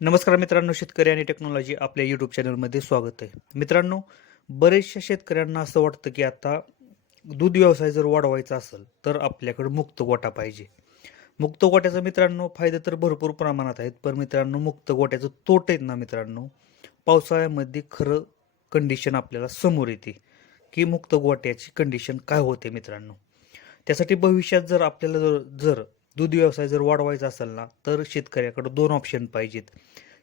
नमस्कार मित्रांनो शेतकरी आणि टेक्नॉलॉजी आपल्या यूट्यूब चॅनलमध्ये स्वागत आहे. मित्रांनो बरेचशा शेतकऱ्यांना असं वाटतं की आता दूध व्यवसाय जर वाढवायचा असेल तर आपल्याकडे मुक्त गोटा पाहिजे. मुक्त गोट्याचा मित्रांनो फायदे तर भरपूर प्रमाणात आहेत पण मित्रांनो मुक्त गोट्याचं तोट आहेत ना मित्रांनो पावसाळ्यामध्ये खरं कंडिशन आपल्याला समोर येते की मुक्त गोट्याची कंडिशन काय होते मित्रांनो? त्यासाठी भविष्यात जर आपल्याला जर जर दूध व्यवसाय जर वाढवायचा असेल ना तर शेतकऱ्याकडे दोन ऑप्शन पाहिजेत.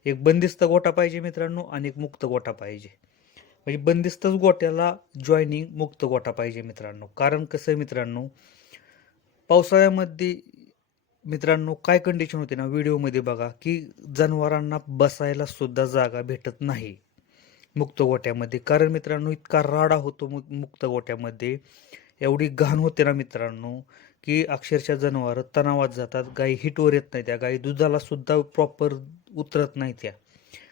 एक बंदिस्त गोठा पाहिजे मित्रांनो आणि एक मुक्त गोठा पाहिजे. म्हणजे बंदिस्तच गोट्याला जॉईनिंग मुक्त गोठा पाहिजे मित्रांनो. कारण कसं आहे मित्रांनो पावसाळ्यामध्ये मित्रांनो काय कंडिशन होते ना व्हिडिओमध्ये बघा की जनावरांना बसायला सुद्धा जागा भेटत नाही मुक्त गोट्यामध्ये कारण मित्रांनो इतका राडा होतो मु मुक्त गोट्यामध्ये एवढी घाण होते ना मित्रांनो की अक्षरशः जनावरं तणावात जातात. गाई हिटवर येत नाही त्या गाई दुधाला सुद्धा प्रॉपर उतरत नाही त्या.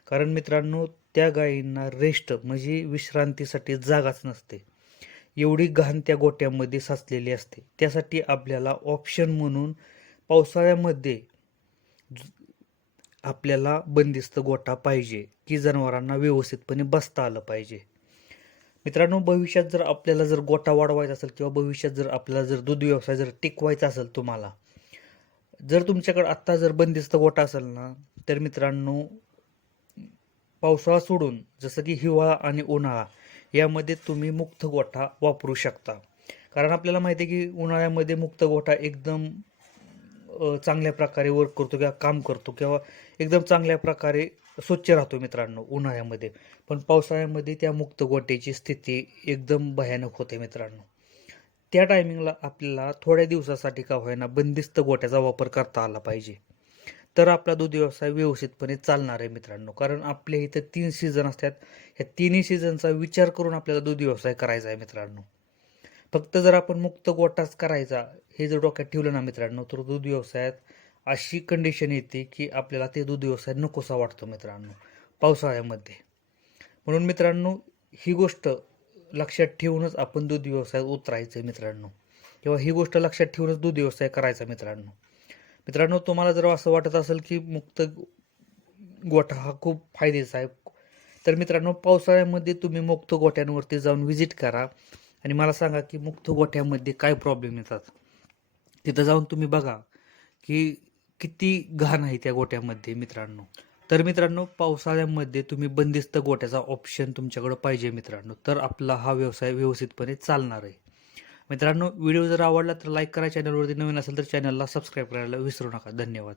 कारण मित्रांनो त्या गायींना रेस्ट म्हणजे विश्रांतीसाठी जागाच नसते. एवढी घाण त्या गोट्यामध्ये साचलेली असते. त्यासाठी आपल्याला ऑप्शन म्हणून पावसाळ्यामध्ये आपल्याला बंदिस्त गोटा पाहिजे की जनावरांना व्यवस्थितपणे बसता आलं पाहिजे. मित्रांनो भविष्यात जर आपल्याला जर गोटा वाढवायचा असेल किंवा भविष्यात जर आपल्याला जर दूध व्यवसाय जर टिकवायचा असेल तुम्हाला जर तुमच्याकडे आत्ता जर बंदिस्त गोटा असेल ना तर मित्रांनो पावसाळा सोडून जसं की हिवाळा आणि उन्हाळा यामध्ये तुम्ही मुक्त गोठा वापरू शकता. कारण आपल्याला माहिती आहे की उन्हाळ्यामध्ये मुक्त गोठा एकदम चांगल्या प्रकारे वर्क करतो किंवा काम करतो किंवा एकदम चांगल्या प्रकारे स्वच्छ राहतो मित्रांनो उन्हाळ्यामध्ये. पण पावसाळ्यामध्ये त्या मुक्त गोट्याची स्थिती एकदम भयानक होते मित्रांनो. त्या टायमिंगला आपल्याला थोड्या दिवसासाठी का होईना बंदिस्त गोट्याचा वापर करता आला पाहिजे. तर आपला दूध व्यवसाय व्यवस्थितपणे चालणार आहे मित्रांनो. कारण आपल्या इथं तीन सीझन असतात. ह्या तिन्ही सीझनचा विचार करून आपल्याला दूध व्यवसाय करायचा आहे मित्रांनो. फक्त जर आपण मुक्त गोटाच करायचा हे जर डोक्यात ठेवलं ना मित्रांनो तर दूध व्यवसायात अशी कंडिशन येते की आपल्याला ते दूध व्यवसाय नकोसा वाटतो मित्रांनो पावसाळ्यामध्ये. म्हणून मित्रांनो ही गोष्ट लक्षात ठेवूनच आपण दूध व्यवसायात उतरायचं मित्रांनो. किंवा ही गोष्ट लक्षात ठेवूनच दूध व्यवसाय करायचा मित्रांनो. मित्रांनो तुम्हाला जर असं वाटत असेल की मुक्त गोठा हा खूप फायदेचा आहे तर मित्रांनो पावसाळ्यामध्ये तुम्ही मुक्त गोठ्यांवरती जाऊन व्हिजिट करा. आणि मला सांगा की मुक्त गोठ्यामध्ये काय प्रॉब्लेम येतात? तिथं जाऊन तुम्ही बघा की किती घाण आहे त्या गोट्यामध्ये मित्रांनो? तर मित्रांनो पावसाळ्यामध्ये तुम्ही बंदिस्त गोट्याचा ऑप्शन तुमच्याकडे पाहिजे मित्रांनो. तर आपला हा व्यवसाय व्यवस्थितपणे चालणार आहे. मित्रांनो व्हिडिओ जर आवडला तर लाईक करा चॅनलवरती नवीन असेल तर चॅनलला सबस्क्राईब करायला विसरू नका. धन्यवाद.